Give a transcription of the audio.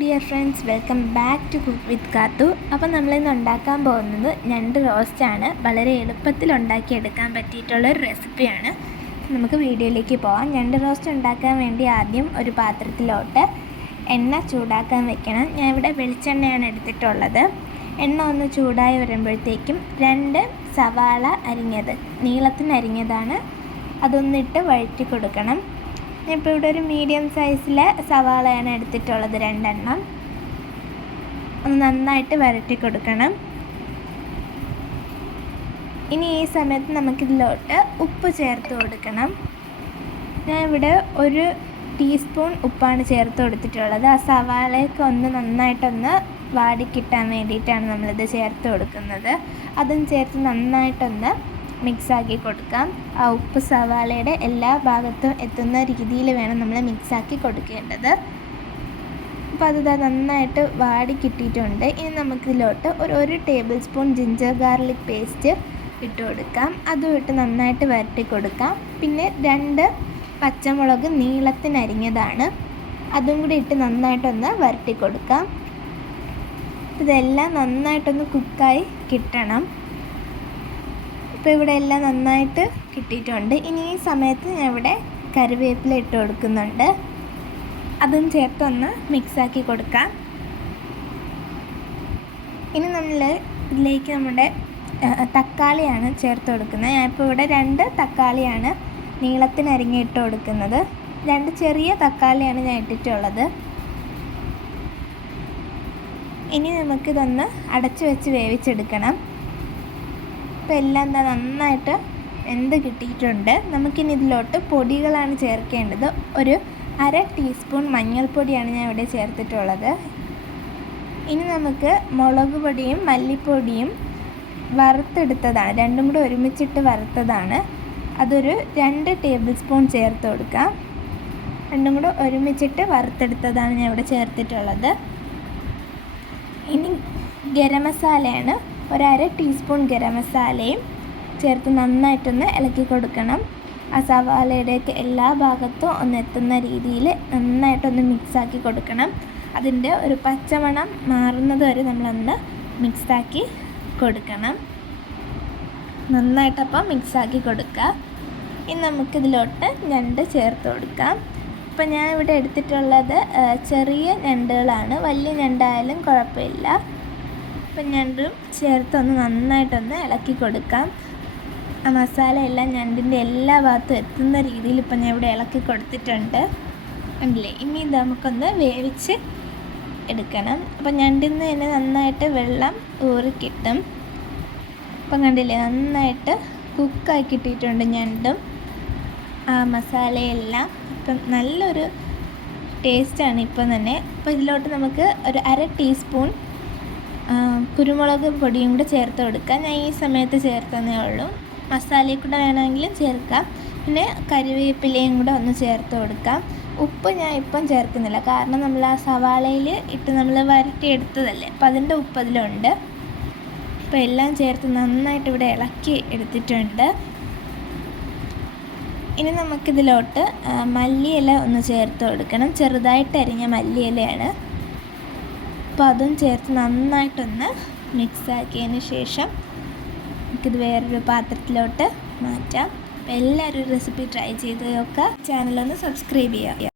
Dear friends welcome back to cook with Kathu അപ്പോൾ നമ്മളിന്ന് ഉണ്ടാക്കാൻ പോകുന്നത് ഞണ്ട് റോസ്റ്റാണ് വളരെ എളുപ്പത്തിൽ ഉണ്ടാക്കിയെടുക്കാൻ പറ്റിയിട്ടുള്ള ഒരു റെസിപ്പിയാണ് നമുക്ക് വീഡിയോയിലേക്ക് പോകാം ഞണ്ട് റോസ്റ്റ് ഉണ്ടാക്കാൻ വേണ്ടി ആദ്യം ഒരു പാത്രത്തിലോട്ട് എണ്ണ ചൂടാക്കാൻ വെക്കണം. ഞാൻ ഇവിടെ വെളിച്ചെണ്ണയാണ് എടുത്തിട്ടുള്ളത്. എണ്ണ ഒന്ന് ചൂടായി വരുമ്പോഴത്തേക്കും രണ്ട് സവാള അരിഞ്ഞത് നീളത്തിന് അരിഞ്ഞതാണ്. അതൊന്നിട്ട് വഴറ്റി കൊടുക്കണം. ഇപ്പോൾ ഇവിടെ ഒരു മീഡിയം സൈസിലെ സവാളയാണ് എടുത്തിട്ടുള്ളത് രണ്ടെണ്ണം. ഒന്ന് നന്നായിട്ട് വരട്ടി കൊടുക്കണം. ഇനി ഈ സമയത്ത് നമുക്കിതിലോട്ട് ഉപ്പ് ചേർത്ത് കൊടുക്കണം. ഞാൻ ഇവിടെ ഒരു ടീസ്പൂൺ ഉപ്പാണ് ചേർത്ത് കൊടുത്തിട്ടുള്ളത്. ആ സവാളയൊക്കെ ഒന്ന് നന്നായിട്ടൊന്ന് വാടിക്കിട്ടാൻ വേണ്ടിയിട്ടാണ് നമ്മളിത് ചേർത്ത് കൊടുക്കുന്നത്. അതും ചേർത്ത് നന്നായിട്ടൊന്ന് മിക്സാക്കി കൊടുക്കാം. ആ ഉപ്പ് സവാളയുടെ എല്ലാ ഭാഗത്തും എത്തുന്ന രീതിയിൽ വേണം നമ്മൾ മിക്സാക്കി കൊടുക്കേണ്ടത്. അപ്പോൾ അത് നന്നായിട്ട് വാടി കിട്ടിയിട്ടുണ്ട്. ഇനി നമുക്കിതിലോട്ട് ഒരു ഒരു tablespoon ginger garlic paste ഇട്ട് കൊടുക്കാം. അതും ഇട്ട് നന്നായിട്ട് വരട്ടി കൊടുക്കാം. പിന്നെ രണ്ട് പച്ചമുളക് നീളത്തിനരിഞ്ഞതാണ് അതും കൂടി ഇട്ട് നന്നായിട്ടൊന്ന് വരട്ടി കൊടുക്കാം. ഇതെല്ലാം നന്നായിട്ടൊന്ന് കുക്കായി കിട്ടണം. ഇപ്പോൾ ഇവിടെ എല്ലാം നന്നായിട്ട് കിട്ടിയിട്ടുണ്ട്. ഇനി ഈ സമയത്ത് ഞാൻ ഇവിടെ കറിവേപ്പില ഇട്ട് കൊടുക്കുന്നുണ്ട്. അതും ചേർത്തൊന്ന് മിക്സാക്കി കൊടുക്കാം. ഇനി നമ്മൾ ഇതിലേക്ക് നമ്മുടെ തക്കാളിയാണ് ചേർത്ത് കൊടുക്കുന്നത്. ഞാനിപ്പോൾ ഇവിടെ രണ്ട് തക്കാളിയാണ് ഇട്ട് കൊടുക്കുന്നത്. രണ്ട് ചെറിയ തക്കാളിയാണ് ഞാൻ ഇട്ടിട്ടുള്ളത്. ഇനി നമുക്കിതൊന്ന് അടച്ചു വെച്ച് വേവിച്ചെടുക്കണം. ഇപ്പോൾ എല്ലാം എന്താ നന്നായിട്ട് എന്ത് കിട്ടിയിട്ടുണ്ട്. നമുക്കിനി ഇതിലോട്ട് പൊടികളാണ് ചേർക്കേണ്ടത്. ഒരു അര ടീസ്പൂൺ മഞ്ഞൾപ്പൊടിയാണ് ഞാൻ ഇവിടെ ചേർത്തിട്ടുള്ളത്. ഇനി നമുക്ക് മുളക് പൊടിയും മല്ലിപ്പൊടിയും വറുത്തെടുത്തതാണ്. രണ്ടും കൂടെ ഒരുമിച്ചിട്ട് വറുത്തതാണ്. അതൊരു രണ്ട് ടേബിൾ സ്പൂൺ ചേർത്ത് കൊടുക്കാം. രണ്ടും കൂടെ ഒരുമിച്ചിട്ട് വറുത്തെടുത്തതാണ് ഞാൻ ഇവിടെ ചേർത്തിട്ടുള്ളത്. ഇനി ഗരം മസാലയാണ് ഒരര ടീസ്പൂൺ ഗരം മസാലയും ചേർത്ത് നന്നായിട്ടൊന്ന് ഇളക്കി കൊടുക്കണം. ആ സവാലയുടെയൊക്കെ എല്ലാ ഭാഗത്തും ഒന്ന് എത്തുന്ന രീതിയിൽ നന്നായിട്ടൊന്ന് മിക്സാക്കി കൊടുക്കണം. അതിന്റെ ഒരു പച്ചമണം മാറുന്നത് വരെ നമ്മളൊന്ന് മിക്സാക്കി കൊടുക്കണം. നന്നായിട്ടപ്പം മിക്സാക്കി കൊടുക്കുക. ഇനി നമുക്കിതിലോട്ട് ഞണ്ട് ചേർത്ത് കൊടുക്കാം. ഇപ്പം ഞാൻ ഇവിടെ എടുത്തിട്ടുള്ളത് ചെറിയ ഞണ്ടുകളാണ്. വലിയ ഞണ്ടായാലും കുഴപ്പമില്ല. അപ്പം ഞണ്ടും ചേർത്തൊന്ന് നന്നായിട്ടൊന്ന് ഇളക്കി കൊടുക്കാം. ആ മസാല എല്ലാം ഞണ്ടിന്റെ എല്ലാ ഭാഗത്തും എത്തുന്ന രീതിയിൽ ഇപ്പം ഞാൻ ഇവിടെ ഇളക്കി കൊടുത്തിട്ടുണ്ട്. ഉണ്ടല്ലേ ഇനി ഇത് നമുക്കൊന്ന് വേവിച്ച് എടുക്കണം. അപ്പം ഞണ്ടിൽ നിന്ന് തന്നെ നന്നായിട്ട് വെള്ളം ഊറി കിട്ടും. അപ്പം കണ്ടില്ലേ? നന്നായിട്ട് കുക്കായി കിട്ടിയിട്ടുണ്ട് ഞണ്ടും. ആ മസാലയെല്ലാം ഇപ്പം നല്ലൊരു ടേസ്റ്റാണ് ഇപ്പം തന്നെ. അപ്പോൾ ഇതിലോട്ട് നമുക്ക് ഒരു അര ടീസ്പൂൺ കുരുമുളക് പൊടിയും കൂടെ ചേർത്ത് കൊടുക്കാം. ഞാൻ ഈ സമയത്ത് ചേർത്തതേ ഉള്ളൂ. മസാലയിൽ കൂടെ വേണമെങ്കിലും ചേർക്കാം. പിന്നെ കരിവേപ്പിലയും കൂടെ ഒന്ന് ചേർത്ത് കൊടുക്കാം. ഉപ്പ് ഞാൻ ഇപ്പം ചേർക്കുന്നില്ല. കാരണം നമ്മൾ ആ സവാളയിൽ ഇട്ട് നമ്മൾ വരട്ടി എടുത്തതല്ലേ അപ്പം അതിന്റെ ഉപ്പ് അതിലുണ്ട്. അപ്പോൾ എല്ലാം ചേർത്ത് നന്നായിട്ട് ഇവിടെ ഇളക്കി എടുത്തിട്ടുണ്ട്. ഇനി നമുക്കിതിലോട്ട് മല്ലിയില ഒന്ന് ചേർത്ത് കൊടുക്കണം. ചെറുതായിട്ട് അരിഞ്ഞ മല്ലിയിലയാണ്. അപ്പോൾ അതും ചേർത്ത് നന്നായിട്ടൊന്ന് മിക്സാക്കിയതിന് ശേഷം നമുക്കിത് വേറൊരു പാത്രത്തിലോട്ട് മാറ്റാം. എല്ലാവരും റെസിപ്പി ട്രൈ ചെയ്ത് നോക്കുക. ചാനലൊന്ന് സബ്സ്ക്രൈബ് ചെയ്യുക.